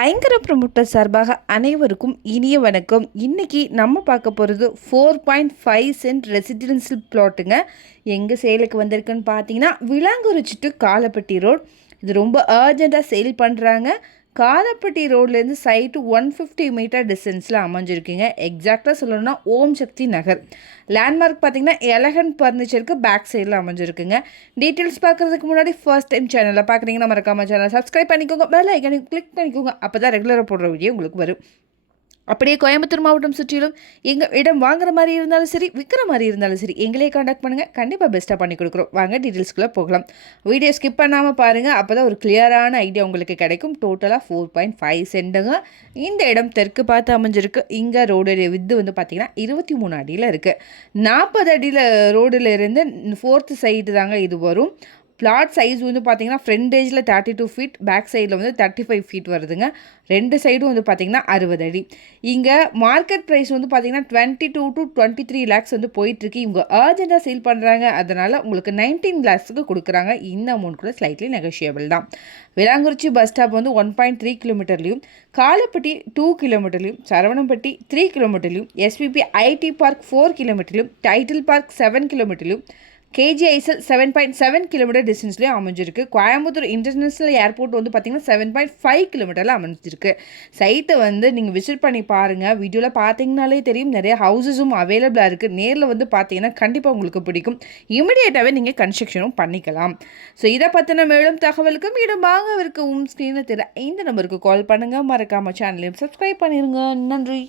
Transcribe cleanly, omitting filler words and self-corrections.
ஐங்கர promoter சார்பாக அனைவருக்கும் இனிய வணக்கம். இன்றைக்கி நம்ம பார்க்க போகிறது 4.5 சென்ட் ரெசிடென்சியல் பிளாட்டுங்க. எங்கே சேலுக்கு வந்திருக்குன்னு பார்த்தீங்கன்னா விளாங்குறிச்சி டு காலப்பட்டி ரோட். இது ரொம்ப அர்ஜெண்ட்டாக சேல் பண்ணுறாங்க. காலப்பட்டி ரோட்லேருந்து சைட்டு 150 மீட்டர் டிஸ்டன்ஸில் அமைஞ்சிருக்குங்க. எக்ஸாக்டாக சொல்லணும்னா ஓம் சக்தி நகர். லேண்ட்மார்க் பார்த்தீங்கன்னா எலகன்ட் ஃபர்னிச்சருக்கு பேக் சைடில் அமைஞ்சிருக்குங்க. டீட்டெயில்ஸ் பார்க்குறதுக்கு முன்னாடி ஃபர்ஸ்ட் டைம் சேனலில் பார்க்குறீங்கன்னா மறக்காம சேனல் சப்ஸ்கிரைப் பண்ணிக்கோங்க, பெல் ஐக்கானை கிளிக் பண்ணிக்கோங்க. அப்போ தான் ரெகுலராக போடுற வீடியோ உங்களுக்கு வரும். அப்படியே கோயம்புத்தூர் மாவட்டம் சுற்றிலும் எங்கள் இடம் வாங்குற மாதிரி இருந்தாலும் சரி, விற்கிற மாதிரி இருந்தாலும் சரி, எங்களே காண்டாக்ட் பண்ணுங்கள். கண்டிப்பாக பெஸ்ட்டாக பண்ணி கொடுக்குறோம். வாங்க டீட்டெயில்ஸ்குள்ளே போகலாம். வீடியோ ஸ்கிப் பண்ணாமல் பாருங்கள். அப்போ தான் ஒரு கிளியரான ஐடியா உங்களுக்கு கிடைக்கும். டோட்டலாக 4.5 சென்ட்டுங்க. இந்த இடம் தெற்கு பார்த்து அமைஞ்சிருக்கு. இங்கே ரோடுடைய வித்து வந்து பார்த்திங்கன்னா 23 அடியில் இருக்குது. 40 அடியில் ரோடில் இருந்து 4th சைடு தாங்க இது வரும். பிளாட் சைஸ் வந்து பார்த்திங்கன்னா ஃப்ரண்டேஜில் 32 ஃபீட், பேக் சைடில் வந்து 35 ஃபீட் வருதுங்க. ரெண்டு சைடும் வந்து பார்த்திங்கன்னா 60 அடி. இங்கே மார்க்கெட் ப்ரைஸ் வந்து பார்த்திங்கன்னா 22 to 23 லேக்ஸ் வந்து போயிட்டுருக்கு. இவங்க அர்ஜெண்ட்டாக சேல் பண்ணுறாங்க. அதனால் உங்களுக்கு 19 லேக்ஸுக்கு கொடுக்குறாங்க. இந்த அமௌண்ட் கூட ஸ்லைட்லி நெகோஷியபிள் தான். விளாங்குறிச்சி பஸ் ஸ்டாப் வந்து 1.3 கிலோமீட்டர்லையும், காலப்பட்டி 2 கிலோமீட்டர்லையும், சரவணம்பட்டி 3 கிலோமீட்டர்லையும், எஸ்பிபி ஐடி பார்க் 4 கிலோமீட்டர்லையும், டைட்டில் பார்க் 7 கிலோமீட்டர்லையும், கேஜிஐஎஸ்எல் 7.7 கிலோமீட்டர் டிஸ்டன்ஸ்லேயும் அமைஞ்சிருக்கு. கோயம்புத்தூர் இன்டர்நேஷ்னல் ஏர்போர்ட் வந்து பார்த்திங்கன்னா 7.5 கிலோமீட்டரில் அமைஞ்சிருக்கு. சைட்டை வந்து நீங்கள் விசிட் பண்ணி பாருங்கள். வீடியோவில் பார்த்தீங்கனாலே தெரியும், நிறைய ஹவுசஸும் அவைலபிளாக இருக்குது. நேரில் வந்து பார்த்தீங்கன்னா கண்டிப்பாக உங்களுக்கு பிடிக்கும். இமிடியேட்டாகவே நீங்கள் கன்ஸ்ட்ரக்ஷனும் பண்ணிக்கலாம். ஸோ இதை பற்றின மேலும் தகவலுக்கும் இடம் வாங்கவிருக்கும் ஸ்க்ரீனில் தெரிய இந்த நம்பருக்கு கால் பண்ணுங்கள். மறக்காமல் சேனலையும் சப்ஸ்கிரைப் பண்ணிடுங்க. நன்றி.